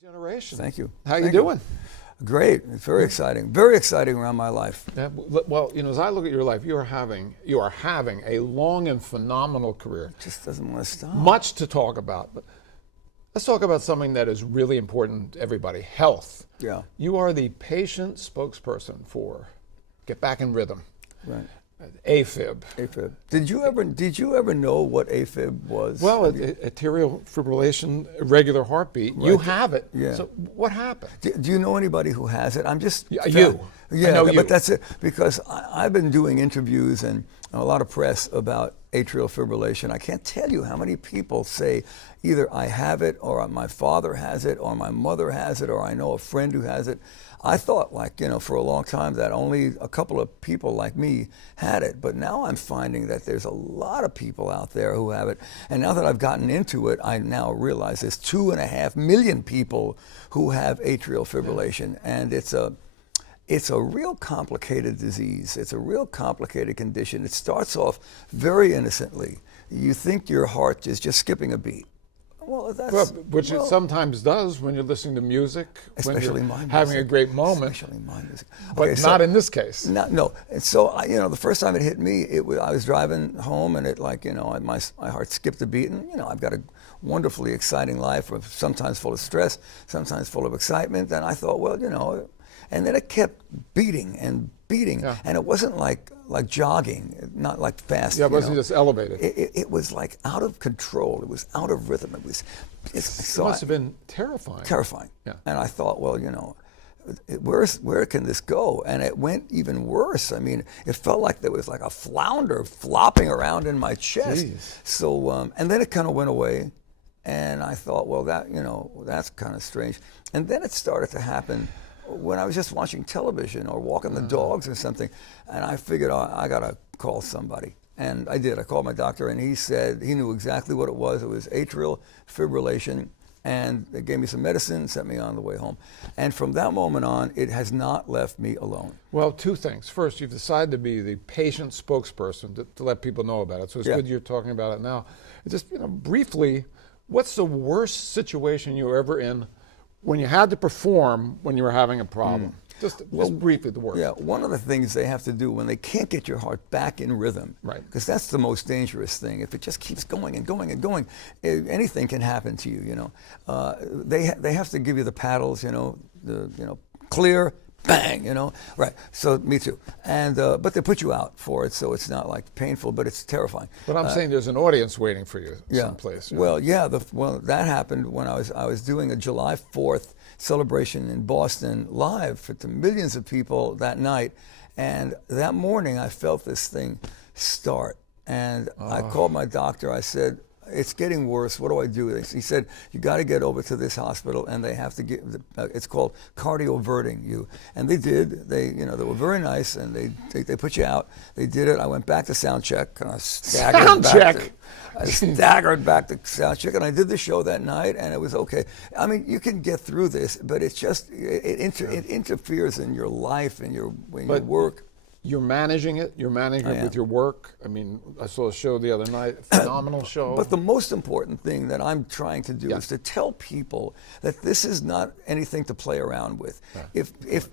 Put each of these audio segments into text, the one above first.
Generation. Thank you. How you doing? Great. It's very exciting. Very exciting around my life. Yeah, well, as I look at your life, you are having a long and phenomenal career. It just doesn't want to stop. Much to talk about, but let's talk about something that is really important to everybody: health. Yeah. You are the patient spokesperson for Get Back in Rhythm. Right. AFIB. AFib. Did you ever know what AFib was? Well, atrial fibrillation, irregular heartbeat. Right. You have it. Yeah. So what happened? Do you know anybody who has it? I'm just you. Yeah, I know you. But that's it, because I've been doing interviews and a lot of press about atrial fibrillation. I can't tell you how many people say either I have it, or my father has it, or my mother has it, or I know a friend who has it. I thought, for a long time that only a couple of people like me had it, but now I'm finding that there's a lot of people out there who have it. And now that I've gotten into it, I now realize there's 2.5 million people who have atrial fibrillation, and it's a real complicated disease. It's a real complicated condition. It starts off very innocently. You think your heart is just skipping a beat. Well, which it sometimes does when you're listening to music, especially when my you're having music. a great moment. Especially my music. But Okay, not in this case. No. And so, the first time it hit me, I was driving home, and my heart skipped a beat. And I've got a wonderfully exciting life, sometimes full of stress, sometimes full of excitement. And I thought, and then it kept beating and beating, and it wasn't like jogging, not like fast. Yeah, it wasn't just elevated. It was like out of control. It was out of rhythm. It must have been terrifying. Terrifying. Yeah. And I thought, where can this go? And it went even worse. I mean, it felt like there was like a flounder flopping around in my chest. Jeez. So, and then it kind of went away, and I thought, that's kind of strange. And then it started to happen when I was just watching television or walking the dogs or something, and I figured I gotta call somebody. And I did. I called my doctor, and he said he knew exactly what it was. It was atrial fibrillation, and they gave me some medicine and sent me on the way home. And from that moment on, it has not left me alone. Well, two things. First, you've decided to be the patient spokesperson to let people know about it. So it's good you're talking about it now. Just briefly, what's the worst situation you were ever in when you had to perform when you were having a problem? Just briefly, the worst. Yeah, one of the things they have to do when they can't get your heart back in rhythm, right? Because that's the most dangerous thing. If it just keeps going and going and going, anything can happen to you. They have to give you the paddles, clear, bang, right? So me too. And but they put you out for it, so it's not like painful, but it's terrifying. But I'm saying there's an audience waiting for you someplace. Well, that happened when I was doing a July 4th celebration in Boston live to millions of people that night, and that morning I felt this thing start, and I called my doctor. I said, it's getting worse. What do I do? He said, you got to get over to this hospital, and they have to get. It's called cardioverting you, and they did. They were very nice, and they put you out. They did it. I went back to sound check, and I staggered back to sound check, and I did the show that night, and it was okay. I mean, you can get through this, but it's just it interferes in your life and your work. You're managing it. You're managing it with your work. I mean, I saw a show the other night, phenomenal show. But the most important thing that I'm trying to do is to tell people that this is not anything to play around with. Yeah.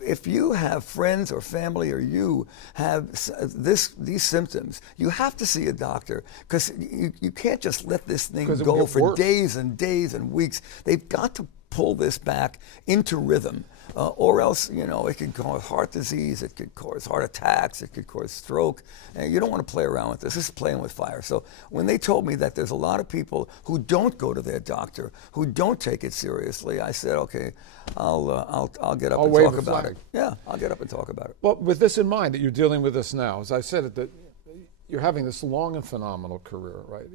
If you have friends or family, or you have these symptoms, you have to see a doctor, because you can't just let this thing go for days and days and weeks. They've got to pull this back into rhythm. Or else, it could cause heart disease, it could cause heart attacks, it could cause stroke. And you don't want to play around with this. This is playing with fire. So when they told me that there's a lot of people who don't go to their doctor, who don't take it seriously, I said, okay, I'll get up and talk about it. Yeah, I'll get up and talk about it. Well, with this in mind, that you're dealing with this now, as I said, that you're having this long and phenomenal career, right?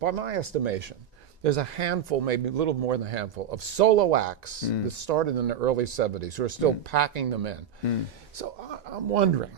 By my estimation, there's a handful, maybe a little more than a handful, of solo acts that started in the early 70s who are still packing them in. So I'm wondering,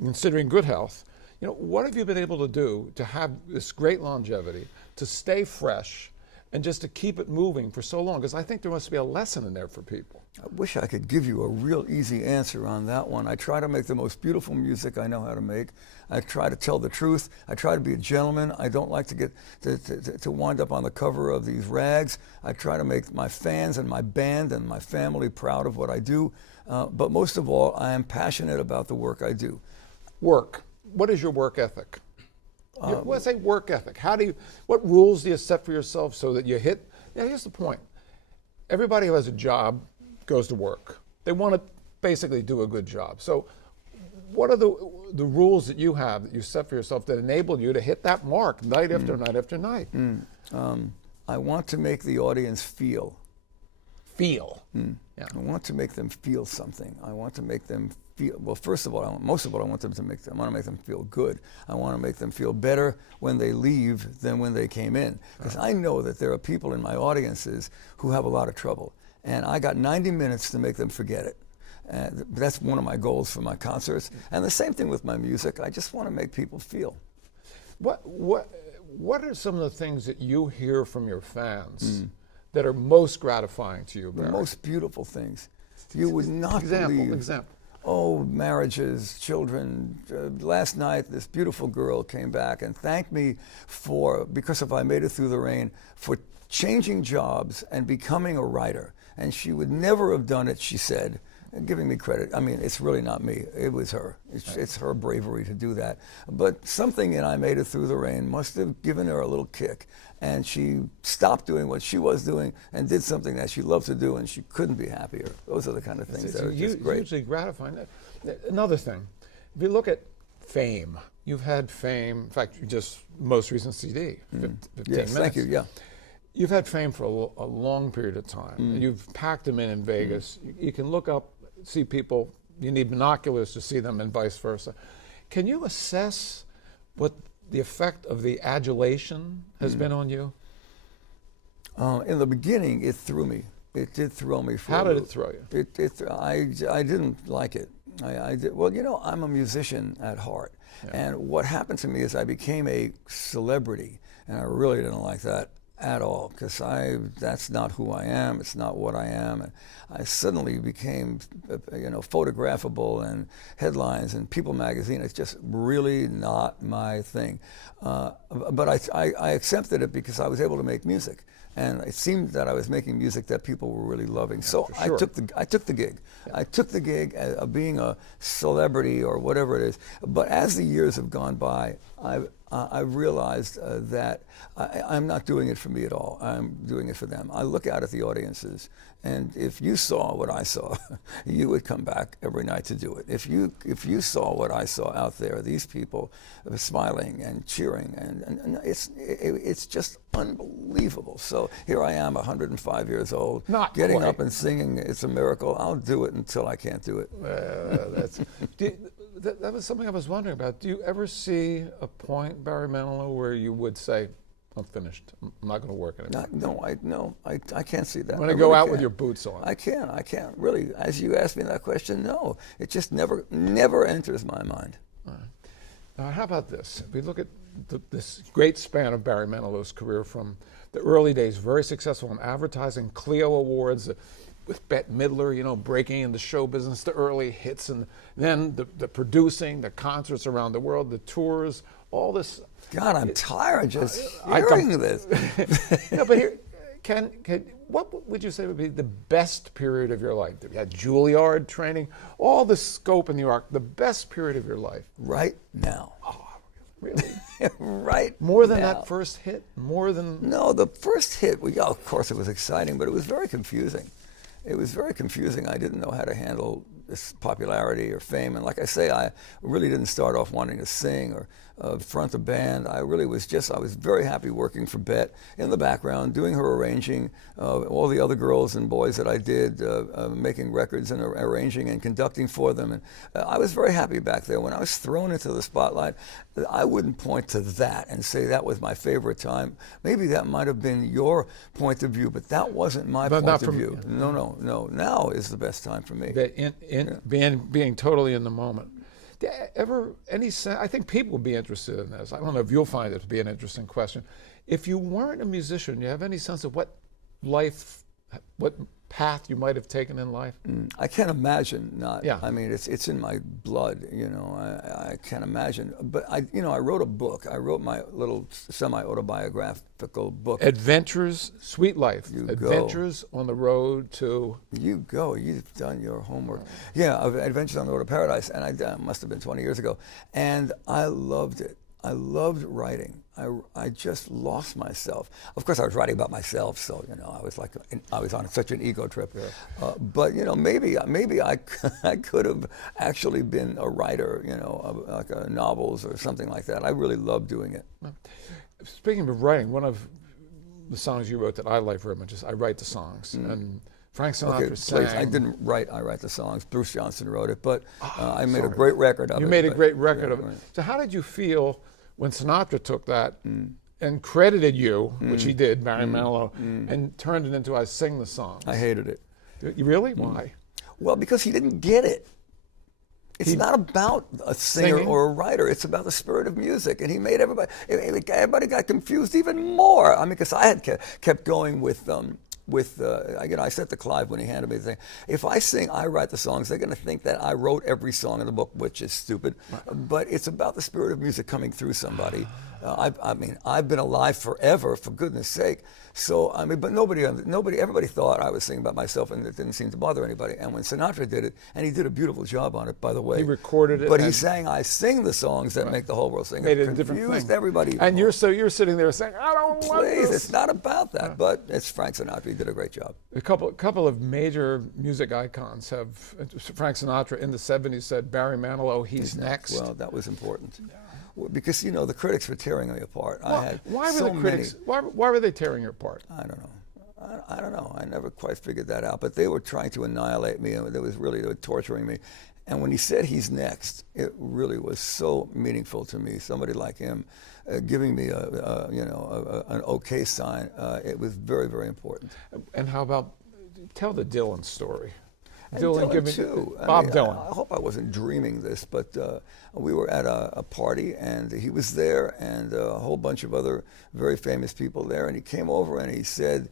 considering good health, what have you been able to do to have this great longevity, to stay fresh, and just to keep it moving for so long? Because I think there must be a lesson in there for people. I wish I could give you a real easy answer on that one. I try to make the most beautiful music I know how to make. I try to tell the truth. I try to be a gentleman. I don't like to get to wind up on the cover of these rags. I try to make my fans and my band and my family proud of what I do. But most of all, I am passionate about the work I do. Work. What is your work ethic? Let's say work ethic. What rules do you set for yourself so that you hit? Here's the point. Everybody who has a job goes to work. They want to basically do a good job. So what are the rules that you have that you set for yourself that enable you to hit that mark night after night after night? I want to make the audience feel. Feel. Yeah. I want to make them feel something. I want to make them feel, well, first of all, most of all, I want to make them feel good. I want to make them feel better when they leave than when they came in. Because I know that there are people in my audiences who have a lot of trouble. And I got 90 minutes to make them forget it. And that's one of my goals for my concerts. And the same thing with my music. I just want to make people feel. What are some of the things that you hear from your fans that are most gratifying to you, Barry? The most beautiful things. You would not believe. Example. Oh, marriages, children. Last night, this beautiful girl came back and thanked me because of I Made It Through the Rain, for changing jobs and becoming a writer. And she would never have done it, she said, giving me credit. I mean, it's really not me. It was her. It's her bravery to do that. But something in I Made It Through the Rain must have given her a little kick. And she stopped doing what she was doing and did something that she loved to do, and she couldn't be happier. Those are the kind of things that are just great. Hugely gratifying. Another thing, if you look at fame, you've had fame. In fact, you just most recent CD, 15 yes, minutes. Thank you. Yeah. You've had fame for a long period of time. And you've packed them in Vegas. You can look up, see people. You need binoculars to see them, and vice versa. Can you assess what the effect of the adulation has been on you? In the beginning, it threw me. It did throw me. How did it throw you? I didn't like it. Well, you know, I'm a musician at heart. And what happened to me is I became a celebrity, and I really didn't like that at all, because that's not who I am. It's not what I am. And I suddenly became, photographable and headlines and People magazine. It's just really not my thing. But I accepted it because I was able to make music, and it seemed that I was making music that people were really loving. So sure. I took the gig. Yeah. I took the gig of being a celebrity or whatever it is. But as the years have gone by, I've realized that I'm not doing it for me at all. I'm doing it for them. I look out at the audiences, and if you saw what I saw, you would come back every night to do it. If you saw what I saw out there, these people smiling and cheering, and it's just unbelievable. So here I am, 105 years old, getting up and singing "It's a Miracle." I'll do it until I can't do it. That was something I was wondering about. Do you ever see a point, Barry Manilow, where you would say, I'm finished. I'm not going to work anymore? No, I can't see that. I'm going to go out with your boots on. I can't. Really, as you asked me that question, no. It just never enters my mind. All right. Now, how about this? If we look at this great span of Barry Manilow's career from the early days, very successful in advertising, Clio Awards, with Bette Midler, breaking into show business, the early hits, and then the producing, the concerts around the world, the tours, all this. God, I'm tired just hearing this. But here, what would you say would be the best period of your life? You had Juilliard training, all the scope in New York, the best period of your life? Right now. Oh, really? Right. More than now. that first hit? More than? No, the first hit, of course it was exciting, but it was very confusing. It was very confusing. I didn't know how to handle this popularity or fame. And like I say, I really didn't start off wanting to sing or front a band. I was very happy working for Bette in the background, doing her arranging, all the other girls and boys that I did, making records and arranging and conducting for them. And I was very happy back there. When I was thrown into the spotlight, I wouldn't point to that and say that was my favorite time. Maybe that might have been your point of view, but that wasn't my point of view. No. Now is the best time for me. Being totally in the moment. I think people would be interested in this. I don't know if you'll find it to be an interesting question. If you weren't a musician, do you have any sense of what path you might have taken in life? I can't imagine not. Yeah. I mean, it's in my blood. I can't imagine. But I wrote a book. I wrote my little semi-autobiographical book. Adventures, Sweet Life. You Adventures on the Road to. You go. You've done your homework. Yeah, Adventures on the Road to Paradise, and I must have been 20 years ago, and I loved it. I loved writing. I just lost myself. Of course, I was writing about myself, so I was on such an ego trip. Yeah. But maybe I could have actually been a writer, like novels or something like that. I really loved doing it. Speaking of writing, one of the songs you wrote that I like very much is "I Write the Songs," and Frank Sinatra sang. I didn't write "I Write the Songs." Bruce Johnson wrote it, but I made a great record of it. You made a great record of it. Right. So how did you feel when Sinatra took that and credited you, which he did, Barry Manilow, and turned it into "I Sing the Songs"? I hated it. You really? Why? Well, because he didn't get it. It's not about a singer or a writer. It's about the spirit of music, and he made everybody got confused even more. I mean, because I had kept going with I said to Clive when he handed me the thing, if I sing "I Write the Songs," they're going to think that I wrote every song in the book, which is stupid. But it's about the spirit of music coming through somebody. I've been alive forever, for goodness sake. So but everybody thought I was singing about myself, and it didn't seem to bother anybody. And when Sinatra did it, and he did a beautiful job on it, by the way. He recorded it. But he sang, "I sing the songs that make the whole world sing." Made it a different thing. Everybody. And you're sitting there saying, "I don't want this." Please, it's not about that. But it's Frank Sinatra. He did a great job. A couple of major music icons have. Frank Sinatra in the '70s said, "Barry Manilow, he's next." Well, that was important. Yeah. Because the critics were tearing me apart. Why were they tearing you apart? I don't know. I don't know. I never quite figured that out. But they were trying to annihilate me, and they were torturing me. And when he said he's next, it really was so meaningful to me. Somebody like him giving me an okay sign. It was very, very important. And how about tell the Dylan story? Dylan too. Dylan. I hope I wasn't dreaming this, but we were at a party, and he was there, and a whole bunch of other very famous people there. And he came over and he said,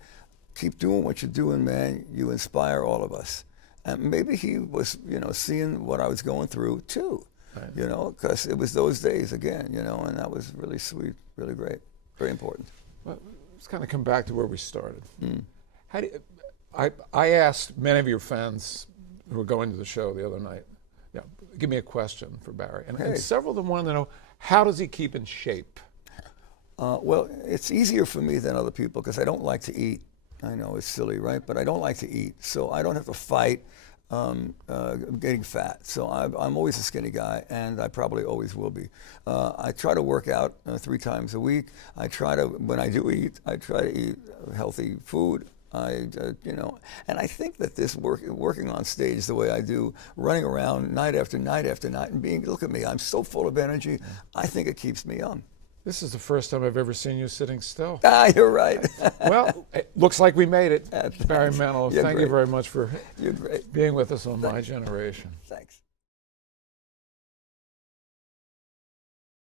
"Keep doing what you're doing, man. You inspire all of us." And maybe he was, seeing what I was going through too, right. Because it was those days again, and that was really sweet, really great, very important. Well, let's kind of come back to where we started. I asked many of your fans who were going to the show the other night, give me a question for Barry. And several of them wanted to know, how does he keep in shape? Well, it's easier for me than other people because I don't like to eat. I know it's silly, right? But I don't like to eat, so I don't have to fight getting fat. So I'm always a skinny guy, and I probably always will be. I try to work out 3 times a week. When I do eat, I try to eat healthy food. And I think that this working on stage the way I do, running around night after night after night, and look at me, I'm so full of energy. I think it keeps me young. This is the first time I've ever seen you sitting still. You're right. Well, it looks like we made it. Barry Manilow, thank great. you very much for You're great. being with us on My Generation. Thanks.